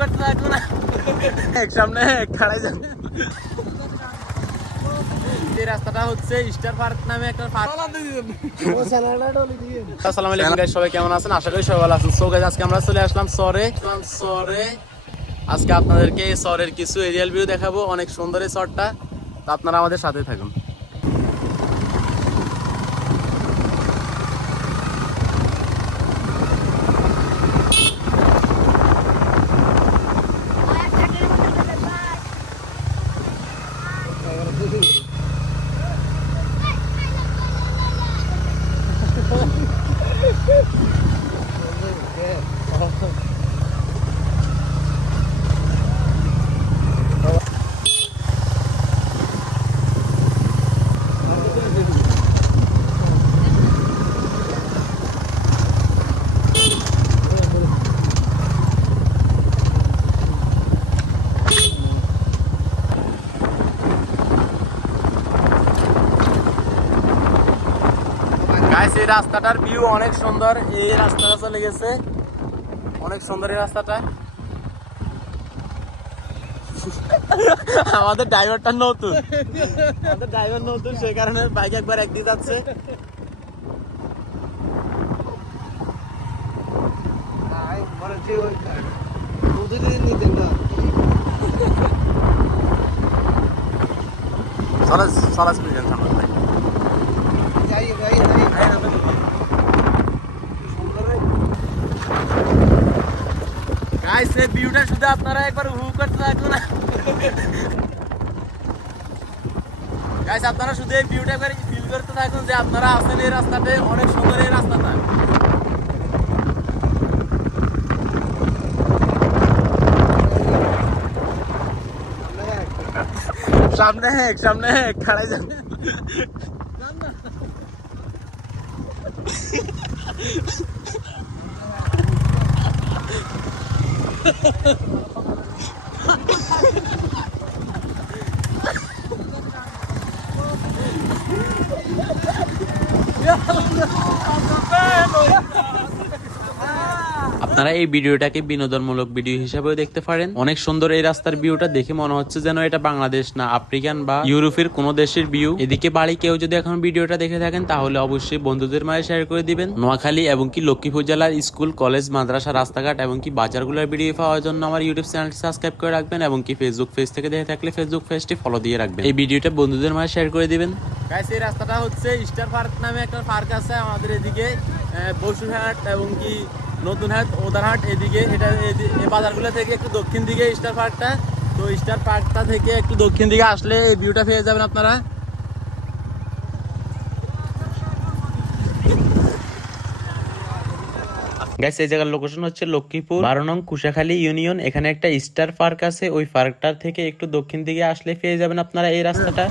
করতে থাকব না। এক সামনে এক খাড়াই যাবে। রাস্তাটা হচ্ছে স্টার পার্ক নামে একটা পার্ক আসসালামু আলাইকুম গাইস সবাই কেমন আছেন? আশা করি সবাই ভালো আছেন। সো গাইস আজকে আমরা চলে আসলাম সরে সরে আজকে আপনাদেরকে সরের কিছু এরিয়াল ভিউ দেখাবো অনেক সুন্দর এই শহরটা তো আপনারা আমাদের সাথে থাকুন। গাইস এই রাস্তাটার ভিউ অনেক সুন্দর। এই রাস্তাটা চলে গেছে। অনেক সুন্দর এই রাস্তাটা। আমাদের ড্রাইভারটা নতুন। আমাদের ড্রাইভার নতুন সেই কারণে বাইক একবার একদিন যাচ্ছে। চলো স্পিড সামনে গাইস এই শুধু আপনারা একবার উপভোগ করতে থাকুন। না গাইস আপনারা শুধু এই ভিউটা একবার ফিল করতে থাকুন যে আপনারা আছেন এই রাস্তাতে, অনেক সুন্দর এই রাস্তাটা। সামনে এক সামনে এক খাড়াই যাবে আপনারা এই ভিডিওটাকে বিনোদনমূলক ভিডিও হিসেবেও দেখতে পারেন। অনেক সুন্দর এই রাস্তার ভিউটা দেখে মনে হচ্ছে যেন এটা বাংলাদেশ না, আফ্রিকান বা ইউরোপের কোন দেশের ভিউ। এদিকে বাড়ি কেউ যদি এখন ভিডিওটা দেখে থাকেন, তাহলে অবশ্যই বন্ধুদের মাঝে শেয়ার করে দিবেন। নোয়াখালী এবং কি লক্ষ্মীপুর জেলার স্কুল, কলেজ, মাদ্রাসা, রাস্তাঘাট এবং কি বাজারগুলোর ভিডিও পাওয়ার জন্য আমার ইউটিউব চ্যানেলটি সাবস্ক্রাইব করে রাখবেন এবং কি ফেসবুক পেজ থেকে দেখে থাকলে ফেসবুক পেজটি ফলো দিয়ে রাখবেন। এই ভিডিওটা বন্ধুদের মাঝে শেয়ার করে দিবেন। এই রাস্তাটা হচ্ছে স্টার পার্ক নামে একটা পার্ক আছে আমাদের এদিকে। বসুরহাট এবং কি নতুন হাট ওদারহাট এদিকে। এটা এই বাজারগুলো থেকে একটু দক্ষিণ দিকে স্টার পার্কটা। তো স্টার পার্কটা থেকে একটু দক্ষিণ দিকে আসলে এই ভিউটা পেয়ে যাবেন আপনারা। গাইস এই জায়গার লোকেশন হচ্ছে লক্ষ্মীপুর। বারো নং কুশাখালী ইউনিয়ন। এখানে একটা স্টার পার্ক আছে। ওই পার্কটার থেকে একটু দক্ষিণ দিকে আসলে পেয়ে যাবেন আপনারা এই রাস্তাটা।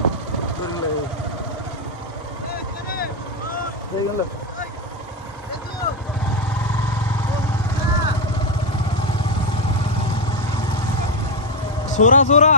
সোরা সোরা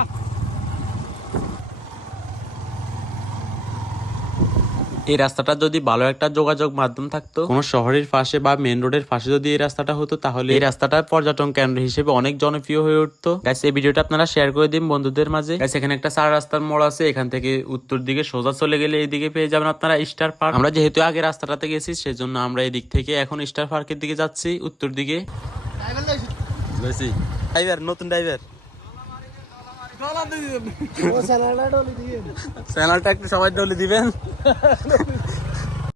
এই রাস্তাটা যদি ভালো একটা যোগাযোগ মাধ্যম থাকতো কোনো শহরের পাশে বা মেন রোডের পাশে যদি এই রাস্তাটা হতো তাহলে এই রাস্তাটা পর্যটন কেন্দ্র হিসেবে অনেক জনপ্রিয় হয়ে উঠতো। গাইস এই ভিডিওটা আপনারা শেয়ার করে দিন বন্ধুদের মাঝে। গাইস এখানে একটা চার রাস্তার মোড় আছে এখান থেকে উত্তর দিকে সোজা চলে গেলে এইদিকে পেয়ে যাবেন আপনারা স্টার পার্ক আমরা যেহেতু আগে রাস্তাটাতে গেছি সেজন্য আমরা এই দিক থেকে এখন স্টার পার্কের দিকে যাচ্ছি উত্তর দিকে। ড্রাইভার নতুন ড্রাইভার চ্যানেলটা একটু সবাই ডলে দিবেন।